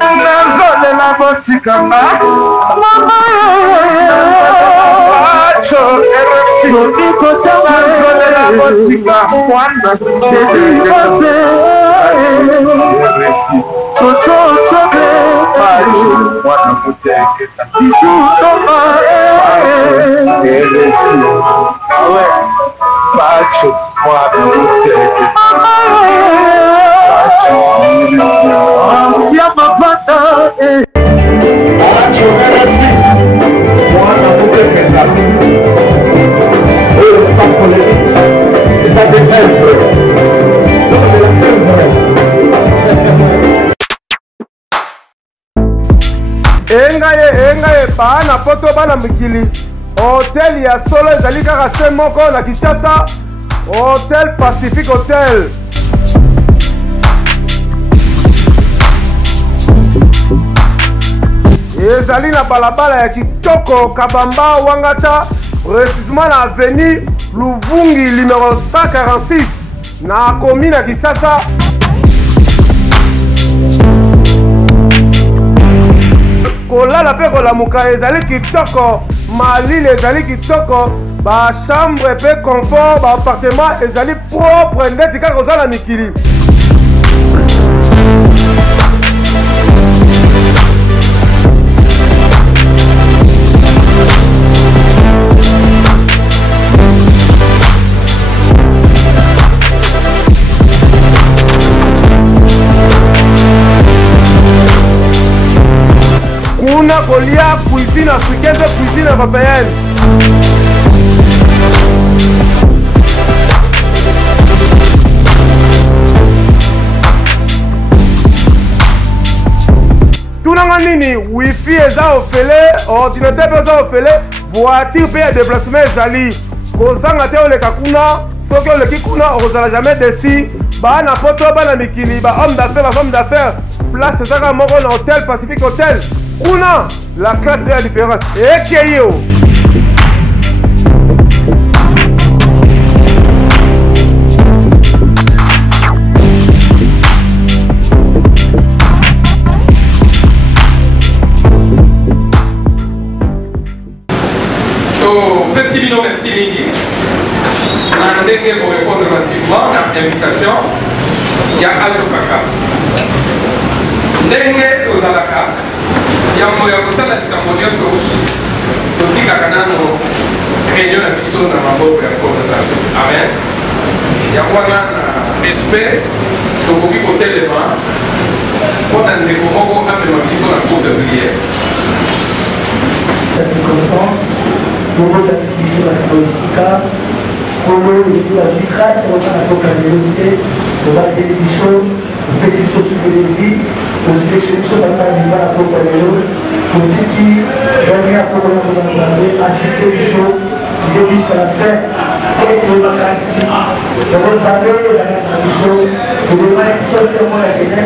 nazolela botikanga nazolela botika mwana engaye bana poto bana mikili hotel ya solo ezali kaka se moko na Kinshasa Hotel Pacific Hotel. Ezali na balabala ya kitoko Kabamba Wangata, précisément na avenue Luvungi numéro 146 na commune ya Kinshasa. Kolala pe kolamuka ezali kitoko, malili ezali kitoko, ba chambre pe confort, ba appartement ezali propre ndeti kaka ozala mikili. Kuna kolia cuisine africaine, cuisine européenne. Tunanga nini wifi eza ofele, ordinateur eza ofele, voiture pe ya déplacement ezali. Kozanga te oleka kuna, soki oleki kuna ozala jamais déçu. Ba na poto bana mikili, ba homme d'affaires, ba femme d'affaires. Place ezaka moko na Hotel Pacific Hotel. Kuna la classe est la différence. Et yo. Merci Bino, merci Lindi. On a dégué pour répondre massivement à l'invitation. Il y a Ajokaka. Dengue aux Alaka. Yambo ya kusala likambo nyonso tosikaka nano réunion na biso na maboko ya nkolo nzambe. Amen. Yango wana na respect tokoki kotelema mpona ndeko moko amema biso na groupe de prière. La circonstance, pour vos activités dans la politique, pour nous, il y a une grâce au temps de la vérité, pour la télévision, pour les choses sur les vies. Pour sélectionner la famille à la pour dire qui venir à assister aux shows, il est jusqu'à la fin, c'est une vacances. Et vous savez, la tradition, vous devez être que moi, la guinée,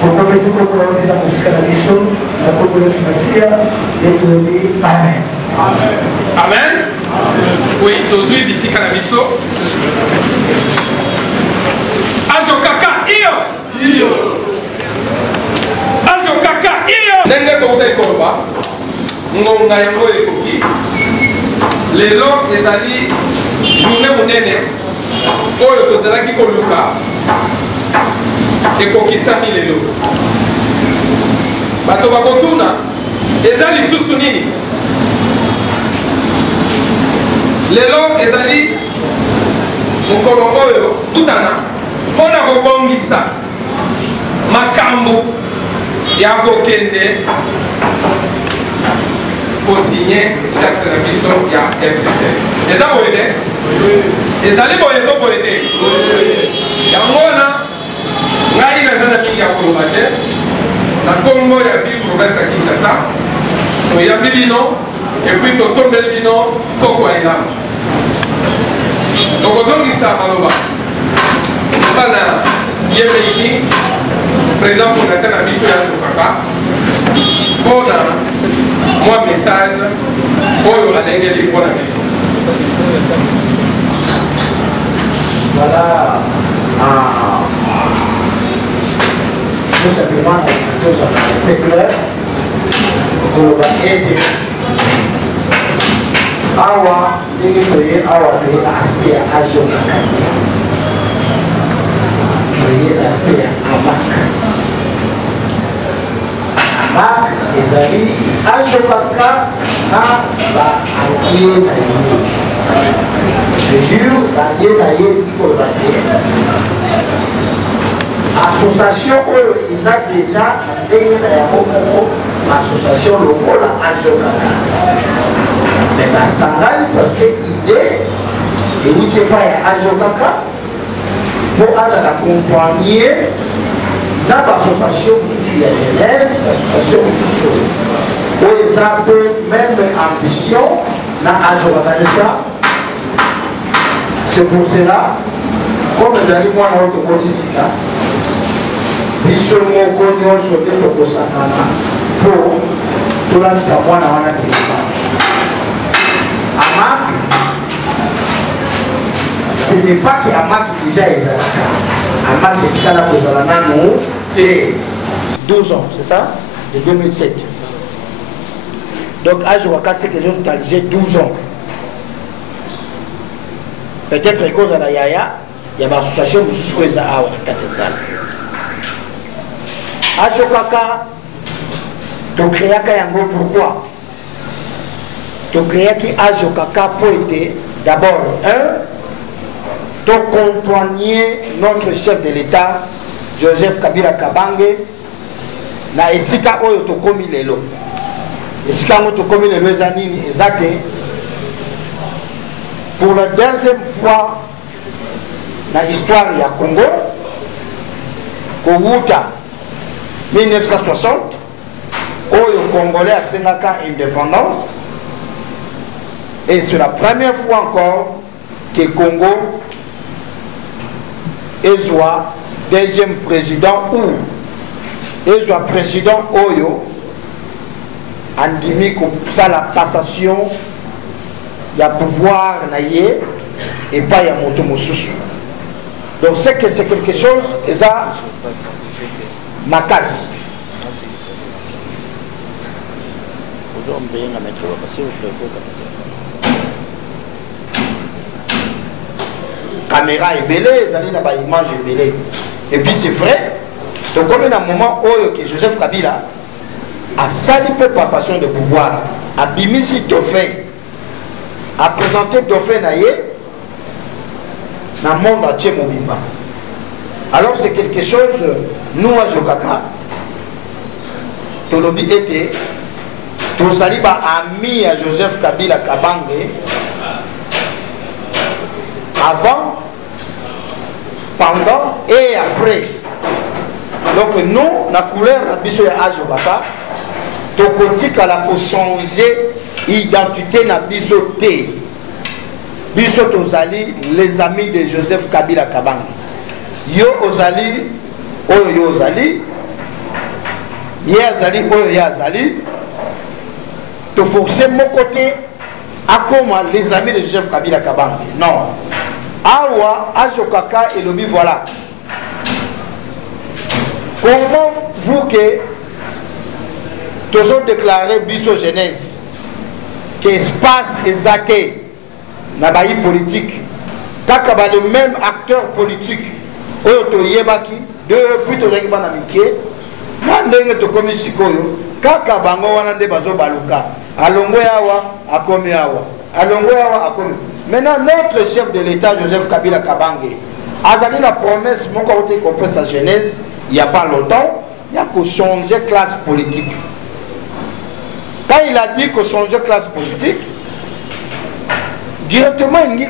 pour commencer pour la musique à la mission, la population nationale, et vous dites Amen. Amen. Oui, aujourd'hui, d'ici à la mission. Ajokaka iyo Ajokaka iyo ndenge tokuta ekoloba ngonga yango ekoki lelo ezali journée monene oyo tozalaki koluka ekokisami lelo bato bakotuna eza lisusu nini lelo ezali mokolo oyo tutana mpona kobongisa makambo ya kokende kosinye charte na biso ya FCC. Eza boye te? Ezali boye to boye te? Yango wana ngai naza na mingi ya koloba te na Kongo ya ville province ya Kinshasa toyambi bino epuis totombeli bino poko ya elanga tokozongisa maloba bana yemeki président fondateur na biso ya Ajokaka mpona mwa message oyo alengeli mpona biso. Voilà. tout simplement tous en clair pour le aider. Awa, dégué awa de l'aspect à Jokakati. Voyez l'aspect à Amak. Amak, les amis, à Jokaka, na ba allié na yé. Je dis, allié na yé, pour le association ils ont déjà l'association locale à Jokaka. Mais la sangane parce que l'idée et où tu es pas à Jokaka pour accompagner l'association de la jeunesse, l'association où ils ont même ambition à Jokaka, n'est-ce pas? C'est pour cela, comme les animaux dans notre côté ici, biso moko nyonso nde tokosangana mpo tolakisa mwana wana kelema. Amak, ce n'est pas que Amak déjà ezalaka. Amak etikala kozala nanu te 12 ans, c'est ça? De 2007. Donc âge waka c'est que j'ai totalisé 12 ans. Peut-être à cause de la yaya, il y a une association qui est choisie à Katsala. À Jokaka, tu crées yango pourquoi? Tu crées à Jokaka pour aider d'abord, tu accompagner notre chef de l'État, Joseph Kabila Kabange, na esika oyo to komi lelo. Esika oyo to komi lelo ezanini ezake. Pour la deuxième fois dans l'histoire du Congo, Kououta 1960, où le Congolais a 5 ans d'indépendance, et c'est la première fois encore que le Congo est soit deuxième président ou est soit président Oyo, Andimi comme ça la passation. Il y a pouvoir naïe et pas il y a moto mosusu. Donc c'est que c'est quelque chose et ça makasi. Caméra est belle, les années n'a pas image est belle. Et puis c'est vrai. Donc comme il y a un moment où que Joseph Kabila a sali peu passation de pouvoir, a bimisi Dauphin, a présenté Dauphin naïe dans le monde entier Mobimba. Alors c'est quelque chose, nous à Jokaka, Tolobi était, Tosali ba ami à Joseph Kabila Kabange, avant, pendant et après. Donc nous, la couleur de Bisso à Jokaka, Tokotika la changer identité na Bisso T. Bisso Tozali, les amis de Joseph Kabila Kabange. Yo Ozali, Oyo Ozali, Yazali, Oyo Yazali. To forcer mon côté à comment les amis de Joseph Kabila Kabange. Non. Awa, Ajokaka et Lobi, voilà. Comment vous que toujours déclaré Bisso Jeunesse que espace est zaké na bayi politique kaka ba le même acteur politique oyo to yebaki depuis to zaki bana mikie na ndenge to komi sikoyo kaka bango wana nde bazo baluka alongwe awa akomi awa alongwe awa akomi. Maintenant notre chef de l'État Joseph Kabila Kabange azali la promesse moko ote ko sa jeunesse il y a pas longtemps il y a que changer classe politique. Quand il a dit que changer classe politique, directement il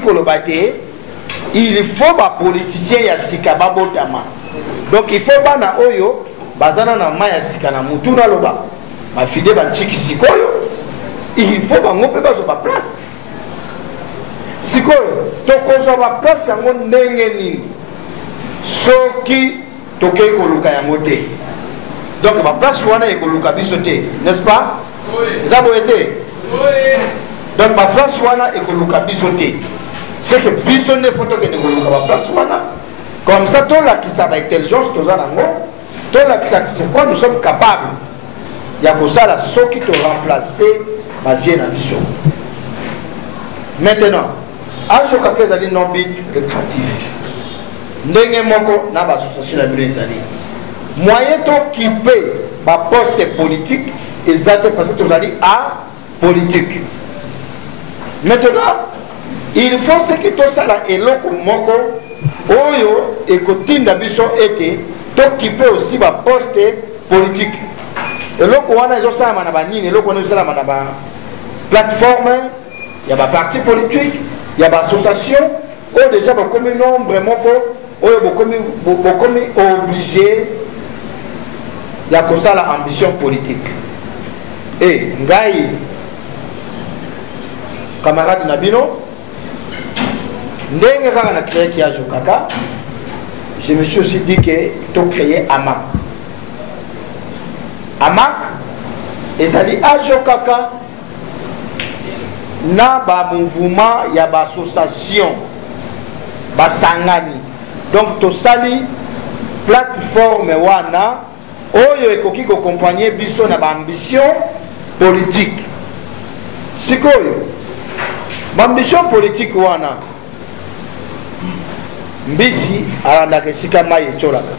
il faut que les politiciens y sikaba botama. Donc il faut que oyo bazana na maya sikana mutuna loba. Ma fide ba chiki sikoyo. Il faut que ngope bazo ba place. Sikoyo to kozo ba place yango ndenge nini. Soki tokei koluka yango te. Donc ba place wana ekoluka biso te, n'est-ce pas? Oui. Ça vous été? Oui. Donc ma place wana ekoluka biso te. C'est que biso ne photo que ne koluka ma place wana. Comme ça to la qui ça va intelligence to za nango, c'est quoi nous sommes capables. Il y a que ça, là, ceux qui te remplacent, ma vie est dans. Maintenant, à chaque fois que vous non but lucratif, ndenge moko na association na bino ezali moyen d'occuper ba poste politique exact parce que vous allez à politique. Maintenant, il faut ce que tout ça là eloko moko oyo ekotinda biso ete d'occuper aussi ba poste politique. Eloko wana ezo sala na ba nini, eloko wana ezo sala na ba plateforme, il y a ba parti politique, il y a ba association, ou déjà ba comme nombre moko oyo bokomi obligé ya kosala ambition politique. Et ngai camarade Nabino ndenge kaka na créer qui a Jokaka, je me suis aussi dit que tu créer AMAC. AMAC ezali a Jokaka na ba mouvement ya ba association ba sangani. Donc to sali plateforme wana oyo ekoki ko accompagner biso na ba ambition politique. Sikoyo ba ambition politique wana mbisi alanda ke sika mai echolaka.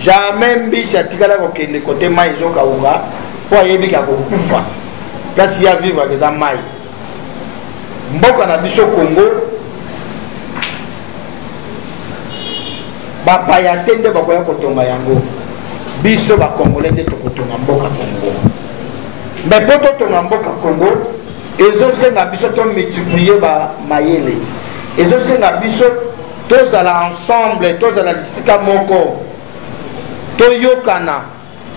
Jamais mbisi atikala ko kende côté mai zoka uka po yebi ka ko kufa. Place ya vivre ke za mai. Mboka na biso Congo bapaya tende bakoya kotonga yango biso ba Congolais nde tokotonga mboka Congo. Mais po totonga mboka Congo ezosenga biso to multiplier ba mayele, ezosenga biso tozala ensemble, tozala lisika moko, toyokana,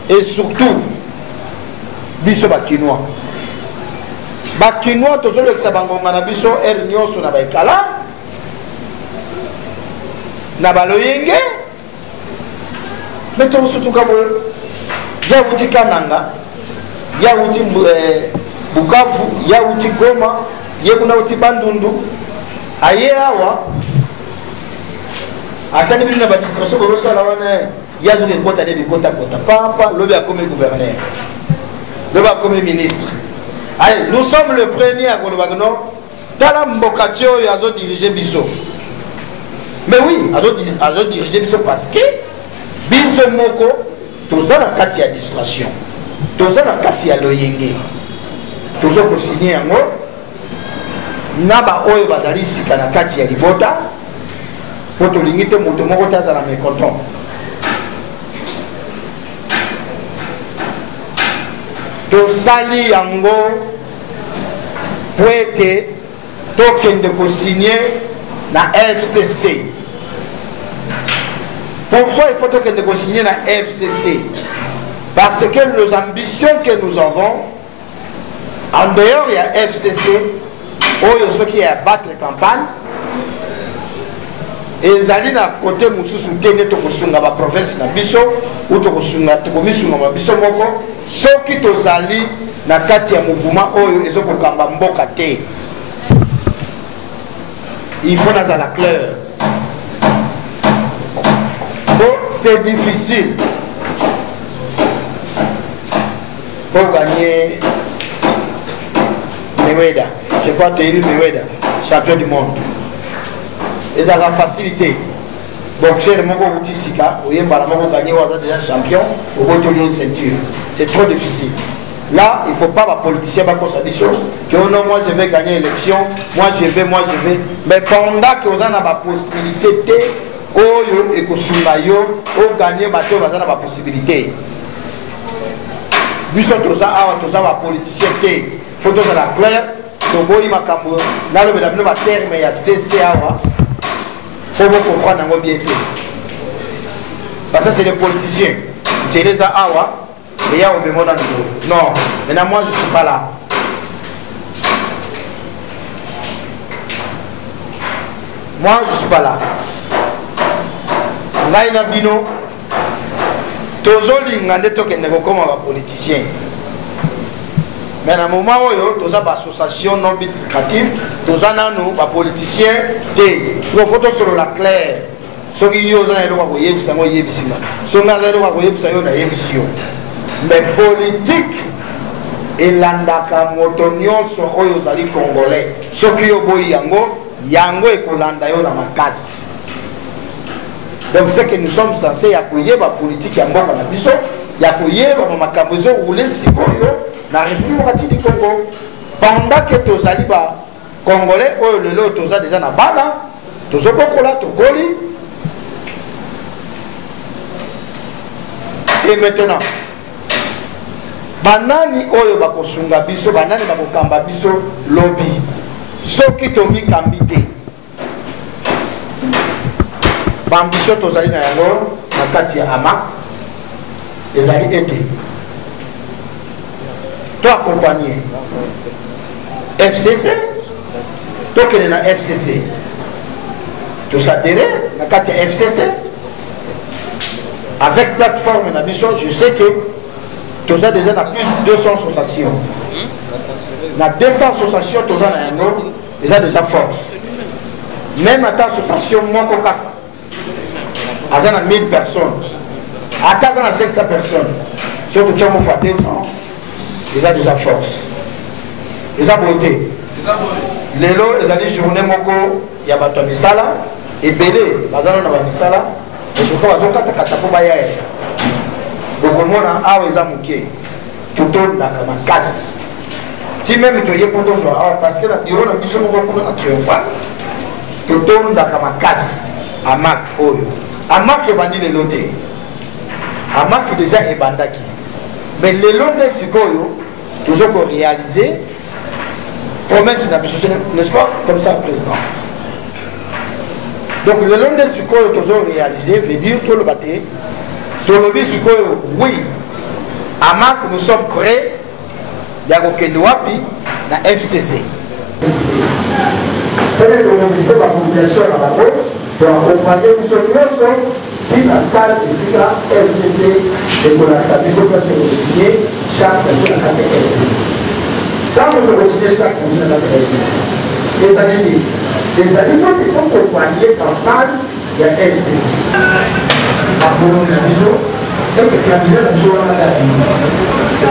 et surtout biso ba Kinois. Ba Kinois tozolekisa bangonga na biso nyonso na baekala na baloyenge, mais tout surtout comme ya wuti Kananga, ya wuti Bukavu, ya wuti Goma, ya kuna wuti Bandundu, aye awa atani bino na ba distraction ko sala wana ya zo ke kota de kota papa lobi a comme gouverneur, lobi a comme ministre. Allez, nous sommes le premier à Kolobagno tala mbokatio ya zo diriger biso. Mais oui, alors diriger biso parce que biso moko toza na kati ya distraction, toza na kati ya loyenge, toza ko signer yango na ba oyo bazali sika na kati ya libota po tolingi te moto moko tazala mécontent. Tosali yango po ete tokende ko signer na FCC. Pourquoi il faut que nous signions la FCC? Parce que les ambitions que nous avons, en dehors il y a FCC, où ceux qui battent les campagnes, et ils allaient à côté Moussous ou Téné Tokosunga, la province na Bisso, ou Tokosunga, Tokomisunga, Bisso Moko, ceux qui sont allés na Katia mouvement, où ils ont Kokamba Mboka Té. Il faut dans la claire. C'est difficile pour gagner Mayweather. Je crois que tu as eu Mayweather, champion du monde. Et ça va faciliter. Boxer, mon Sika, ou Yembala, gagner, on a déjà champion, au bout de une ceinture. C'est trop difficile. Là, il ne faut pas ma politicien que non, moi je vais gagner l'élection, moi je vais. Mais pendant que vous avez la possibilité, oyo ekosunga yo o gagner bateau bazana ba possibilité biso toza awa toza ba politicien te faut toza la clair to boyi makambo na le bela ba terme ya CC awa faut vous comprendre ngo bien te parce que c'est les politiciens Teresa awa et ya on me mona non mais moi je suis pas là. Moi je suis pas là. Ngai na bino tozolinga nde tokende kokoma ba politicien. Mais na moment oyo toza ba association non but lucrative, toza nanu ba politicien te. Sur photo sur la claire. soki yo oza eloko koyebisa ngo yebisinga soki aza eloko koyebisa yo na yebisi yo mais politique elandaka moto nyonso oyo ozali congolais soki yo boyi yango ekolanda yo na makasi. Donc c'est que nous sommes censés ya koyeba politique ya mboka na biso ya koyeba makambo ezo roule sikoyo na République du Congo pendant que tozali ba congolais oyo lelo toza déjà na bana tozobokola tokoli. Et maintenant banani oyo bakosunga biso banani bakokamba biso lobby soki tomikambi te bambiso tozali na yango na kati ya AMAC ezali ete to accompagner FCC tokende na FCC tosadere na kati ya FCC avec plateforme na biso. Je sais que tous a déjà plus de 200 associations. Na 200 associations tous a na yango déjà force. Même à ta association moko kaka azana 1000 personnes. À ta na 500 personnes. Surtout tu as fois 200 déjà force. Déjà beauté. Lelo ezali journée moko ya bato misala ebele bazana na ba misala. Et je crois que bokomona awa eza moke totondaka makasi ti meme toye po tozwa awa parce que na biro na biso moko kuna na triomphal totondaka makasi AMAC oyo. AMAC ebandi lelo te, AMAC déjà ebandaki, mais lelo nde sikoyo tozokoréaliser promesse na biso, n'est-ce pas, comme ça président. Donc le long de ce que nous avons réalisé veut dire tout le bâti, tout le but ce que oui, AMAC nous sommes prêts, il y a aucun wapi na FCC. Fallait mobiliser la population à la route pour accompagner nous sommes qui la salle ici là FCC et pour la salle parce que nous signer chaque personne à la FCC. Quand nous signer chaque personne à la FCC, les amis qui sont accompagnés par mal de la FCC. Après la maison, et que cabinet la maison à la vie.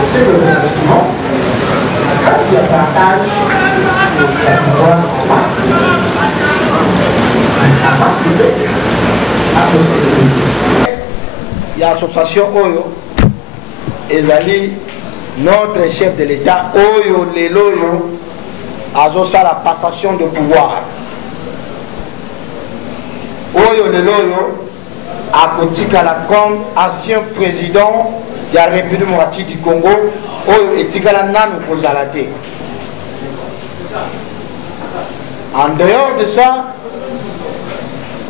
C'est le pratiquement. Quand il y a partage, il y a pouvoir il y a l'association Oyo, Ezali, notre chef de l'État, Oyo Leloyo, a la passation de pouvoir. Oyo Leloyo a Kotikala comme ancien président de la République démocratique du Congo, Oyo Etikala Nanou Kozalate. En dehors de ça,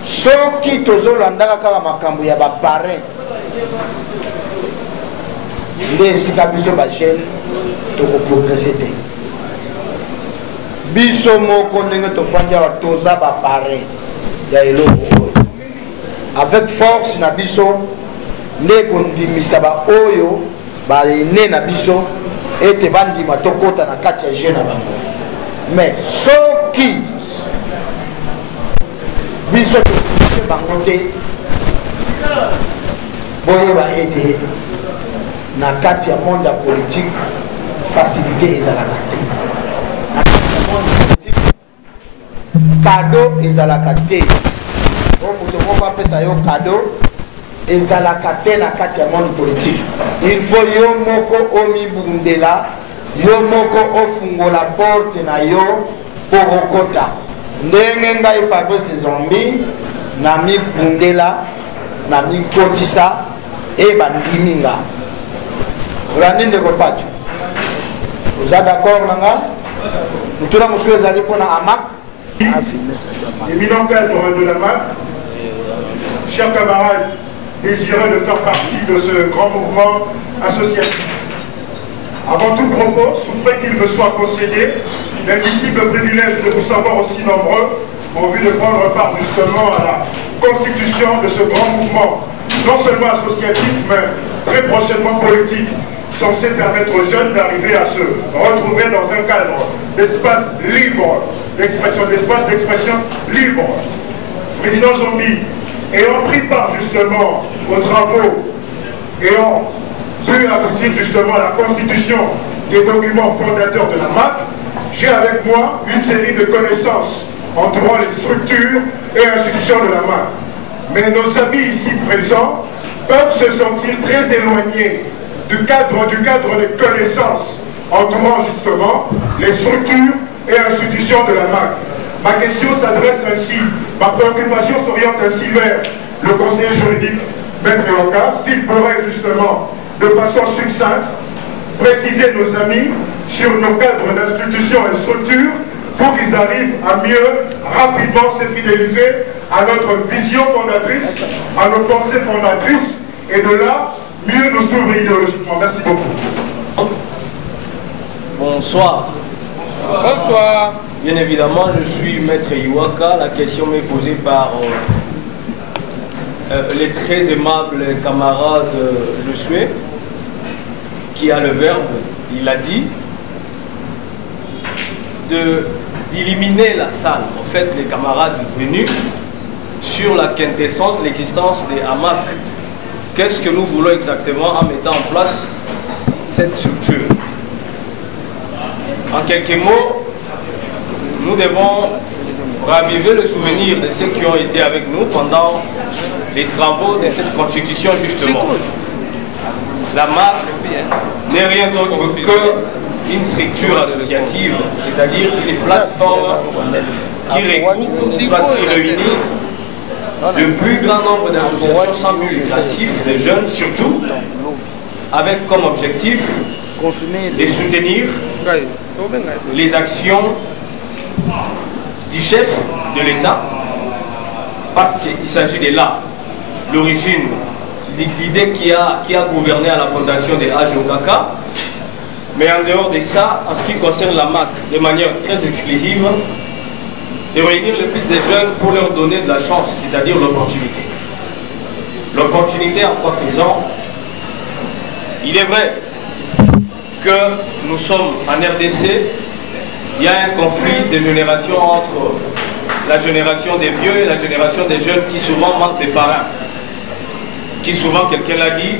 ceux qui tozolandaka kaka makambo ya ba parrain nde esika biso ba jeune toko progresser te biso moko ndenge tofandi awa toza ba parrain ya eloko oyo avec force na biso nde kondimisa ba oyo ba ene na biso ete bandima tokota na kati ya jeune na bango. Mais soki biso bango te boyeba ete na kati ya monde ya politique facilité ezalaka te, na kati ya monde politique cadeau ezalaka te. O moto moko apesa yo cadeau ezalaka te na kati ya monde politique. Il faut yo moko omibundela, yo moko ofungola porte na yo po okota. Ndenge ngai Fabrice Zombi na mi bundela na mi kotisa e bandiminga olandinde ko pacho. Vous êtes d'accord nanga? Mutuna musu ezali pona AMAC. Éminent cadre de l'AMAC, chers camarades désireux de faire partie de ce grand mouvement associatif. Avant tout propos, souffrez qu'il me soit concédé l'invisible privilège de vous savoir aussi nombreux en vue de prendre part justement à la constitution de ce grand mouvement, non seulement associatif, mais très prochainement politique, censé permettre aux jeunes d'arriver à se retrouver dans un cadre d'espace libre, d'espace d'expression libre. Président Zombi, ayant pris part justement aux travaux, ayant pu aboutir justement à la constitution des documents fondateurs de la MAC, j'ai avec moi une série de connaissances entourant les structures et institutions de la MAC. Mais nos amis ici présents peuvent se sentir très éloignés du cadre des connaissances entourant justement les structures et institutions de la MAC. Ma question s'adresse ainsi, ma préoccupation s'oriente ainsi vers le conseiller juridique, Maître Yoka, s'il pourrait justement, de façon succincte, préciser nos amis sur nos cadres d'institutions et structures pour qu'ils arrivent à mieux, rapidement se fidéliser à notre vision fondatrice, à nos pensées fondatrices, et de là, mieux nous s'ouvrir idéologiquement. Merci beaucoup. Bonsoir. Bonsoir. Bien évidemment, je suis Maître Iwaka. La question m'est posée par les très aimables camarades Josué, qui a le verbe, il a dit, d'éliminer la salle. En fait, les camarades venus sur la quintessence, l'existence des hamacs. Qu'est-ce que nous voulons exactement en mettant en place cette structure? En quelques mots, nous devons raviver le souvenir de ceux qui ont été avec nous pendant les travaux de cette constitution justement. La MAC n'est rien d'autre qu'une structure associative, c'est-à-dire une plateforme qui regroupe, soit qui réunit le plus grand nombre d'associations sans but lucratif, de jeunes surtout, avec comme objectif de soutenir les actions du chef de l'État, parce qu'il s'agit de là, l'origine, l'idée qui a gouverné à la fondation de AJOKK. Mais en dehors de ça, en ce qui concerne la MAC, de manière très exclusive, de réunir le plus de jeunes pour leur donner de la chance, c'est-à-dire l'opportunité. L'opportunité en quoi faisant, il est vrai que nous sommes en RDC, il y a un conflit de génération entre la génération des vieux et la génération des jeunes qui souvent manquent des parrains. Qui souvent, quelqu'un l'a dit,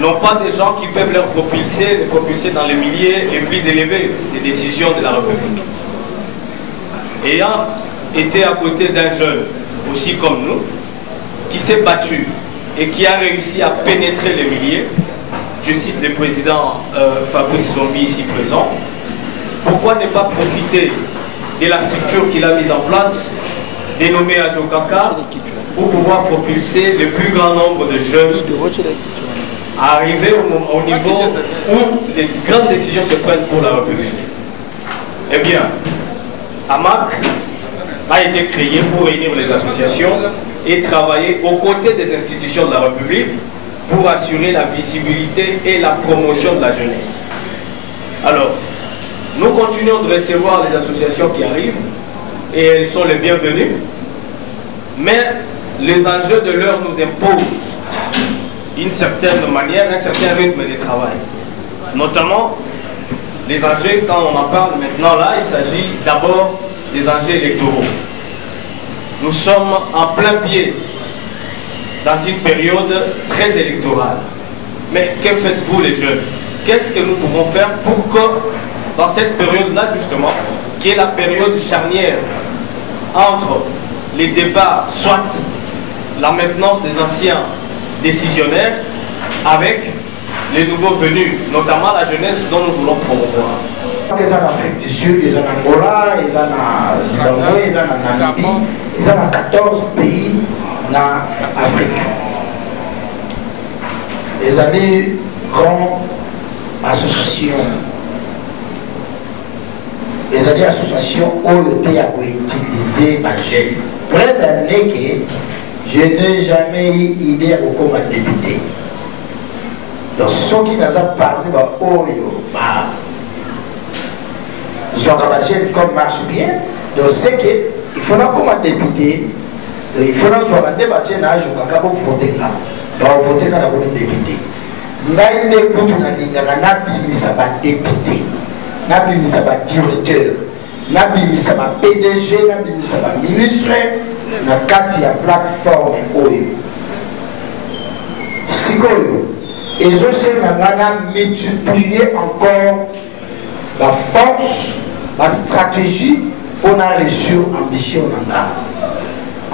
n'ont pas des gens qui peuvent les propulser dans les milliers les plus élevés des décisions de la République. Ayant été à côté d'un jeune, aussi comme nous, qui s'est battu et qui a réussi à pénétrer les milliers, je cite le président Fabrice Zombi ici présent, pourquoi ne pas profiter de la structure qu'il a mise en place, dénommée AJOKK, pour pouvoir propulser le plus grand nombre de jeunes à arriver au niveau où les grandes décisions se prennent pour la République. Eh bien, AMAC a été créé pour réunir les associations et travailler aux côtés des institutions de la République pour assurer la visibilité et la promotion de la jeunesse. Alors, nous continuons de recevoir les associations qui arrivent et elles sont les bienvenues, mais les enjeux de l'heure nous imposent une certaine manière, un certain rythme de travail. Notamment, les enjeux, quand on en parle maintenant là, il s'agit d'abord des enjeux électoraux. Nous sommes en plein pied dans une période très électorale. Mais que faites-vous les jeunes? Qu'est-ce que nous pouvons faire pour que, dans cette période-là justement, qui est la période charnière entre les départs, soit la maintenance des anciens décisionnaires, avec les nouveaux venus, notamment la jeunesse dont nous voulons promouvoir. Ils sont en Afrique du Sud, ils sont en Angola, ils sont en Zimbabwe, ils sont en Namibie, ils sont dans 14 pays en Afrique. Ils ont une grande association. Ils ont une association où ils ont utilisé ma gêne. Près d'année que je n'ai jamais eu idée comme député. Donc ceux qui nous ont parlé, ils ont rabâché comme marche bien. Donc c'est qu'il faut comme un député, il faut nous avoir un débat pour voter là. Donc voter là pour le député. N'a une écoute na ligne na bimisa ba député, na bimisa ba directeur, na bimisa ba PDG, na bimisa ba ministre, na kati ya plateforme oyo sikoyo ezosenga nga na multiplier encore la force la stratégie mpona réussir ambition na nga.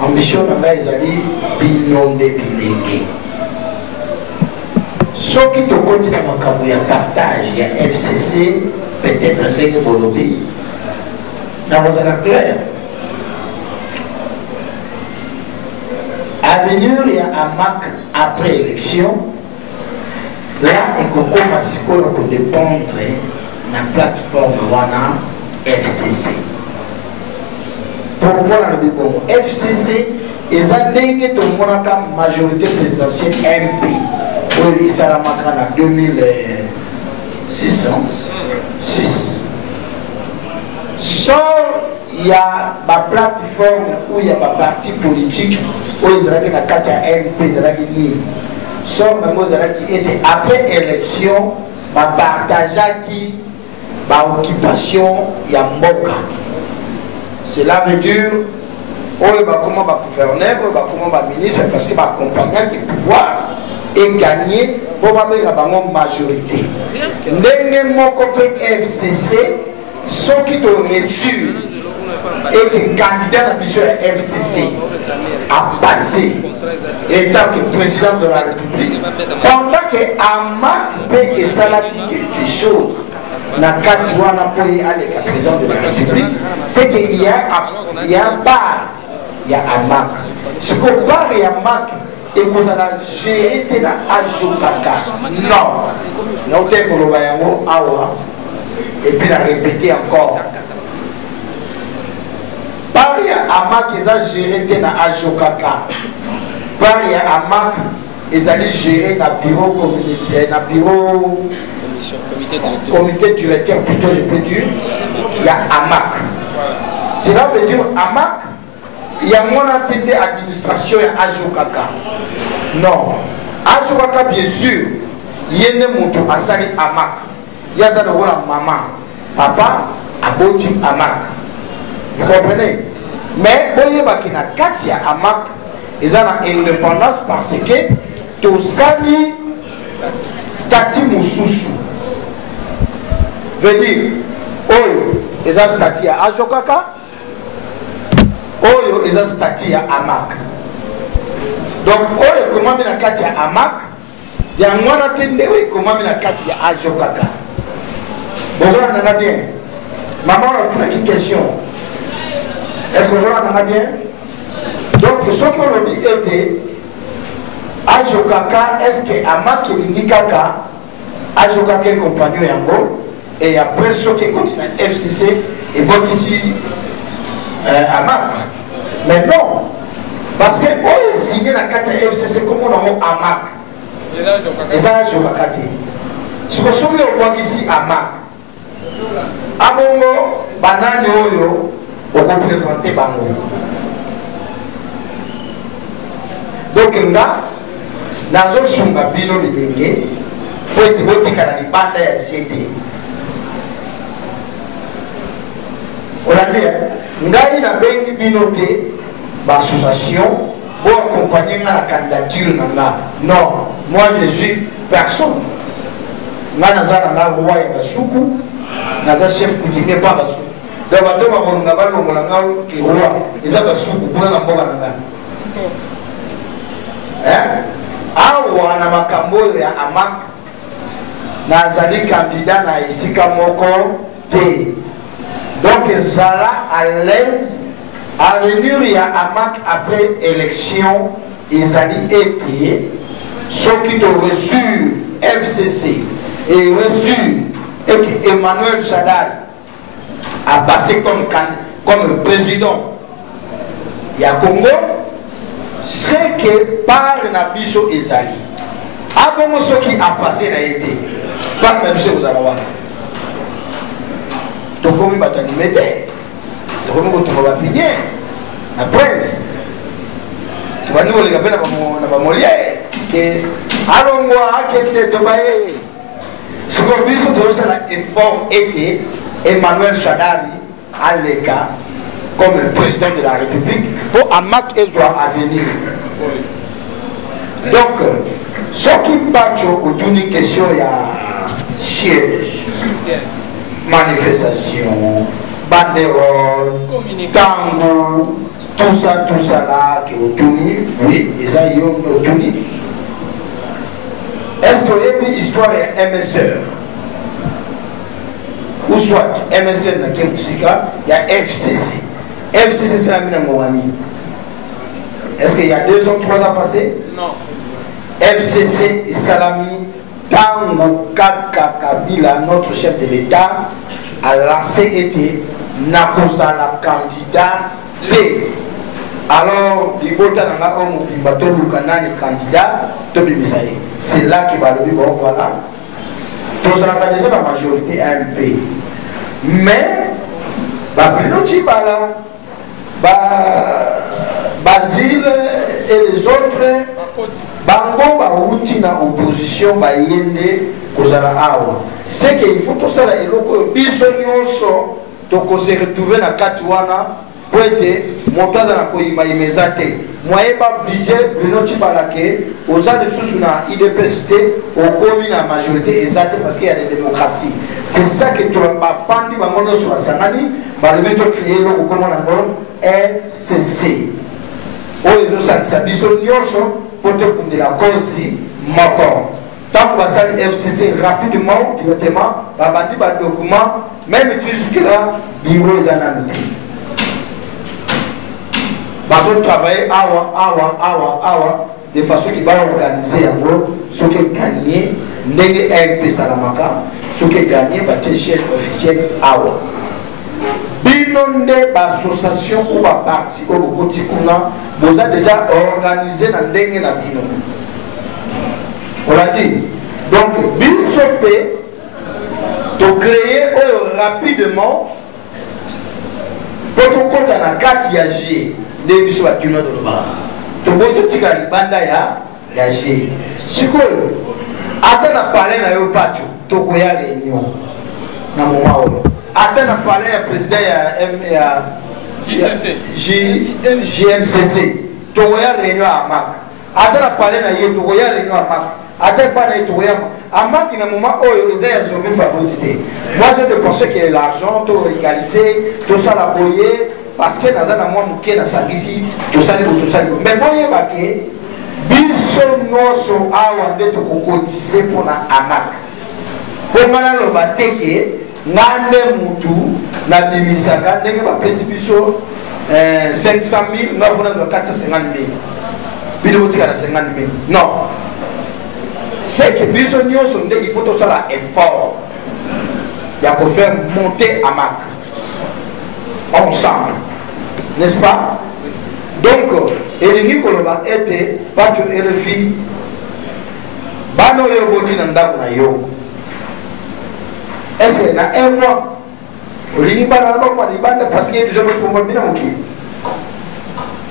Ambition na nga ezali binonde bilenge. Soki tokoti na makambo ya partage ya FCC peut-être ndenge bolobi nakozala clair. Avenir ya AMAC après élection là ekokoma sikoyo kodépendre na plateforme wana FCC. Pourquoi na lobi bongo FCC eza ndenge tomonaka majorité présidentielle MP oyo esalamaka na 2006 sort ya baplateforme ou ya baparti politique oyo ezalaki na kati ya MP ezalaki nini sort nango ezalaki ete après élection bapartageaki baoccupation ya mboka. Cela veut dire oyo bakoma bagouverneur oyo bakoma baministre parce que baacompagnaki pouvoir et gagner pour babenga bango majorité. Ndenge moko mpe FCC soki toreçu et que candidat na biso ya FCC a passé étant que président de la République pendant que AMAC mpe esalaki quelque chose na kati wana mpo ye aleka président de la République, c'est qu'il y a bar ya AMAC. Siko bar ya AMAC ekozala géré te na ajokaka non naute koloba yango awa et puis la répéter encore. Bar ya AMAC eza géré te na ajokaka. Bar ya AMAC ezali géré na bureau communauté na bureau comité directeur plutôt je peux dire il y a AMAC. Cela veut dire AMAC il y a mon attendé administration et ajokaka. Non, ajokaka bien sûr il y a des motos à sali AMAC. Il y a des maman, papa aboti AMAC. Vous comprenez? Mais boye bakina kati ya AMAC ils ont une indépendance parce que tout sali statut mususu veut dire oyo eza statut ya ajokaka oyo eza statut ya AMAC. Donc oyo ekomami na kati ya AMAC yango wana te nde oyo ekomami na kati ya ajokaka. Bonjour nanga bien maman onatunaki question est-ce que bonjour nanga bien. Donc soki olobi ete ajokaka est-ce que AMAC elingi kaka ajokaka compagnon yango et après ce qui continue FCC et bon ici AMAC. Mais non, parce que on est signé la carte FCC comme on a AMAC. Et ça je vais cater. Ce que je vois ici AMAC. Abongo banane oyo on peut présenter bango. Donc nga nazo sunga bino bilenge pour être botika na libanda ya GT. On a dit, ngai na bengi binote l'association pour accompagner la candidature nanga. Non, moi je suis personne. Nga naza nanga roi ya basuku, naza chef coutumier pas basuku. Donc bato ba konga ba longola nga ki roi, eza basuku kuna na mboka nanga. Awa na makambo ya AMAC nazali candidat na esika moko te. Donc Zala à l'aise à venir il y a AMAC après élection ils allaient été ceux qui ont reçu FCC et reçu et Emmanuel Chadal a passé comme président il y a Congo c'est que par Nabiso Ezali avant ceux qui a passé n'a été par Nabiso Ezalawa. Donc comme il va t'animer, donc comme il va t'appuyer, la presse, tu vas nous les appeler dans ma molière, que allons voir qu'elle est tombée. Ce qu'on dit, c'est que l'effort était Emmanuel Chadali à l'écart comme président de la République pour AMAC et doit venir. Donc, ce qui bat au une question, il y a siège, manifestation, banderole, tango, tout ça là qui est au Touni, oui, ils ont au Touni. Est-ce qu'il y a une histoire de MSR? Ou soit MSR n'a qu'un il y a FCC. FCC c'est la mine Mouani. Est-ce qu'il y a 2 ans, 3 ans passés? Non. FCC et Salami, Tango Kaka Kabila, notre chef de l'État, a lancé été Nakosa la candidat T. Alors, Libota n'a pas eu un candidat, c'est là qu'il va le dire, bon voilà. Tout ça a déjà la majorité MP. Mais, Basile et les autres, Bango Baouti na opposition, Bayende, Kozala Awa. C'est qu'il faut tout ça, il faut que Bissonioso, donc on s'est retrouvé dans Katiwana, pour être monté dans la Koïma Imezate. Moi, je suis obligé de dire que aux gens de Soussuna, IDPST, au commis la majorité exacte parce qu'il y a des démocraties. C'est ça que tu as fait, sur la Sanani, le méthode créé, le comment FCC. Oh, nous sommes pour te la cause, Macron. Tant qu'on va saluer FCC rapidement, directement, on va dire le document, même jusque là, bureau des analyses. On travailler de façon qui va organiser en gros ce qui est gagné, n'est MP Salamaka, ce qui est gagné, va être chef officiel Awa. Binonde l'association ou la partie au Bokotikuna, vous avez déjà organisé dans l'Engue na Bino. On l'a dit. Donc, Bisope, de créer rapidement, pour qu'on compte dans la carte Yagé. Des bisous à Tuno de l'Oba. Tu vois, tu tires la bande ya G. Si quoi, attends à parler na yo patio, tu vois la réunion. Na moment où. Attends à parler à président ya JMCC. Tu vois la réunion à Mac. Attends à parler na yo, tu vois la réunion à Mac. Attends pas na yo, tu vois à Mac na moment où ils ont jamais favorisé. Moi je te conseille que l'argent, tu égaliser, tout ça la boyer. Parce que dans un moment où on a ici, tout ça, mais moi, je vois que biso noso awa nde to kokotise pour na AMAC. Pour ngana lo bateke ngande mutu na bimisaka ndenge ba pesi biso 500,000 na fona zo 450,000. Bino botika na 50,000. Non. C'est que biso noso nde il faut tout ça là effort. Il y a pour faire monter AMAC ensemble. N'est-ce pas? Donc, Elingi Koloba était pas que RFI, Bano Yoboti Nanda Yo. Est-ce qu'il y a un mois? Olingi Bana Banda parce qu'il y a des gens qui ont bien moqué.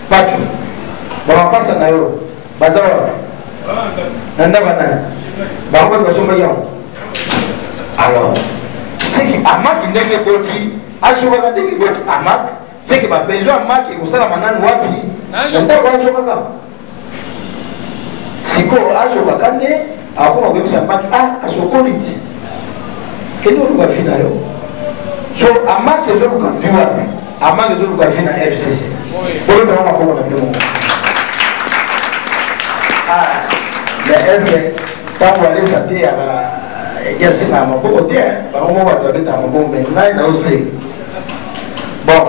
Pas que. Bon, on passe à Nayo. Bazawa. Nanda Bana. Baroba Kosomayan. Alors, c'est qu'il y a un Amak qui n'est pas boti, Ashobaka de Boti Amak. C'est que ma besoin marque et vous savez maintenant wapi. On doit voir Jobaga. Si quoi Jobaga né, alors on va ça marque à Jokoliti. Quel est le final? So à marque je vous confie wapi. À marque je vous confie na FCC. Pour le temps on va comment on appelle mon. Ah, mais est-ce que quand vous allez s'attendre à il y a c'est un bon côté, par on va te mettre un bon maintenant là aussi. Bon.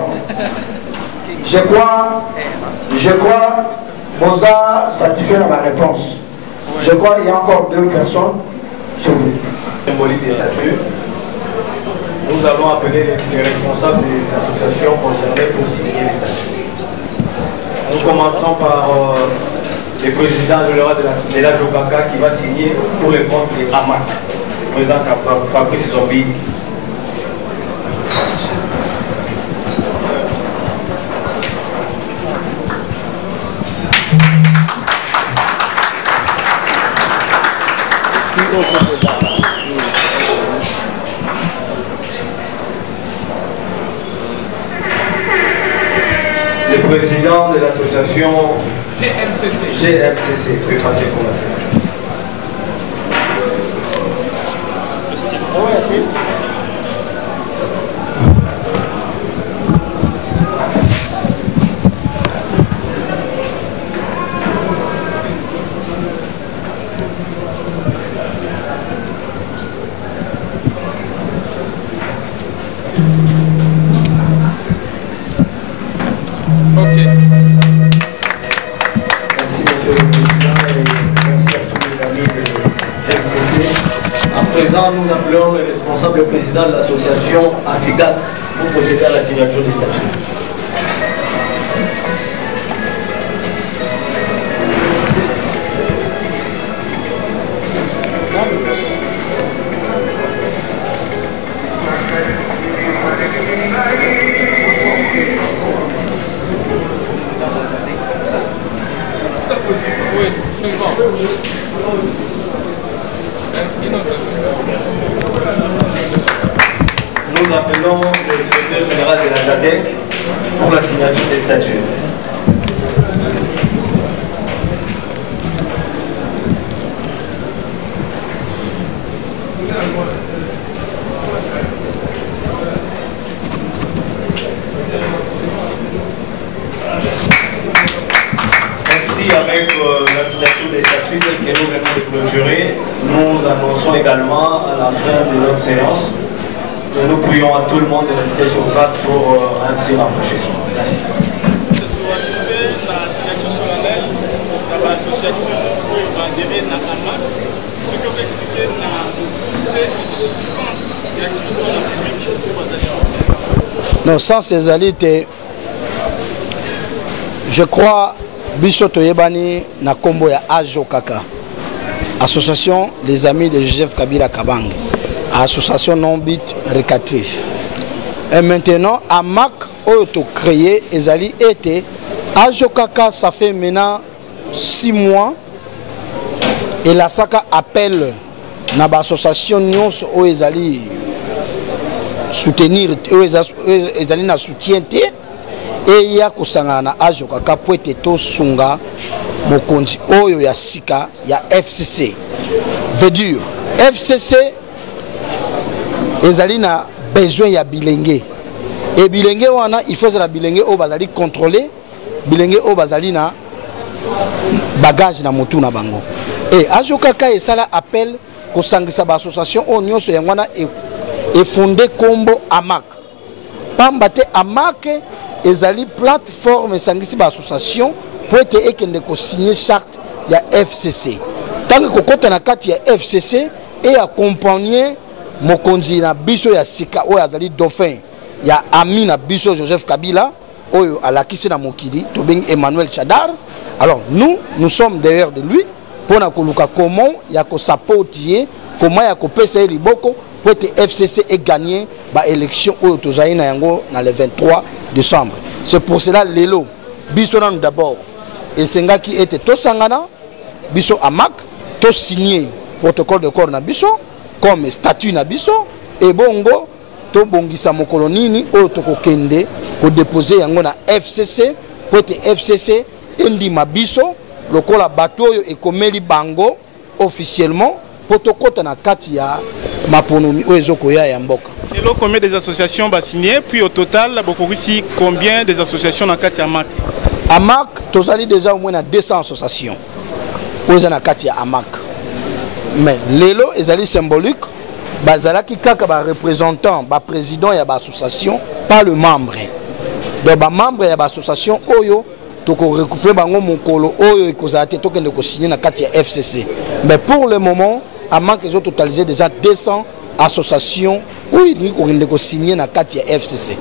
Je crois, Moza satisfait ma réponse. Je crois qu'il y a encore 2 personnes. Symbolique des statuts. Nous allons appeler les responsables des associations concernées pour signer les statuts. Nous commençons par le président de la Jokaka qui va signer pour le compte de AMAC, le président Fabrice Zombi. le président de l'association GMCC peut passer pour la signature. Nous appelons le responsable président de l'association AFIGAT pour procéder à la signature des statuts. Nous appelons le secrétaire général de la JADEC pour la signature des statuts. Ainsi, avec la signature des statuts que nous venons de clôturer, nous annonçons également à la fin de notre séance que nous prions à tout le monde de rester sur place pour un petit rafraîchissement. Merci. Pour assister à la signature solennelle de l'association pour adhérer à AMAC, ce que vous expliquez c'est le sens de l'activité en public pour les adhérents. Non, sans ces alités, je crois Bisoto Yebani na kombo ya Ajo Kaka, association des amis de Joseph Kabila Kabang, association non but récréatif. Et maintenant, AMAC a créé Ezali été Ajo Kaka, ça fait maintenant 6 mois. Et la Saka appelle na association Nyons o Ezali soutenir, Ezali na soutien. Et il y a kusangana Ajo Kaka pour être sunga mokonzi oyo ya sika ya FCC. Veut dire FCC ezali na besoin ya bilenge. Et bilenge wana il faut la bilenge o bazali contrôler, bilenge o bazali na bagage na motu na bango. Et Ajo Kaka esala appel kusangisa ba association o nyonso yangwana e fondé kombo AMAC. Pambate AMAC ezali plateforme sangisi ba association pour être ekende ko signer charte ya FCC. Tant que kokota na kati ya FCC et accompagner mokonzi na biso ya sika oyo azali dauphin ya ami na biso Joseph Kabila oyo alakisi na mokili to beng Emmanuel Chadar. Alors nous sommes derrière de lui pour na koluka comment ya ko supporter comment ya ko pesa liboko pour que FCC ait gagné ba élection oyo tozali na yango na le 23 décembre. C'est pour cela lelo biso nan d'abord et senga qui était to sangana biso AMAC to signé protocole de corps na biso comme statut na biso et bongo to bongisa mokolo nini oyo to kokende ko déposer yango na FCC pour que FCC endima biso lokola bato oyo ekomeli bango officiellement pour to kota na kati ya maponomi oyo ezokoya ya mboka. Et là, combien des associations va signer, puis au total, ici, combien des associations dans Katia AMAC? AMAC, tu as déjà au moins 200 associations. Où est-ce Katia AMAC? Mais l'élo est symbolique. Bazala qui kaka ba représentant, ba président ya ba association, pas le membre. Donc ba membre ya ba association oyo to ko récupérer bango mokolo oyo ekozate to kende ko signer na Katia FCC. Mais pour le moment, AMAC ils ont totalisé déjà 200 associations où il y a signé na Katia FCC.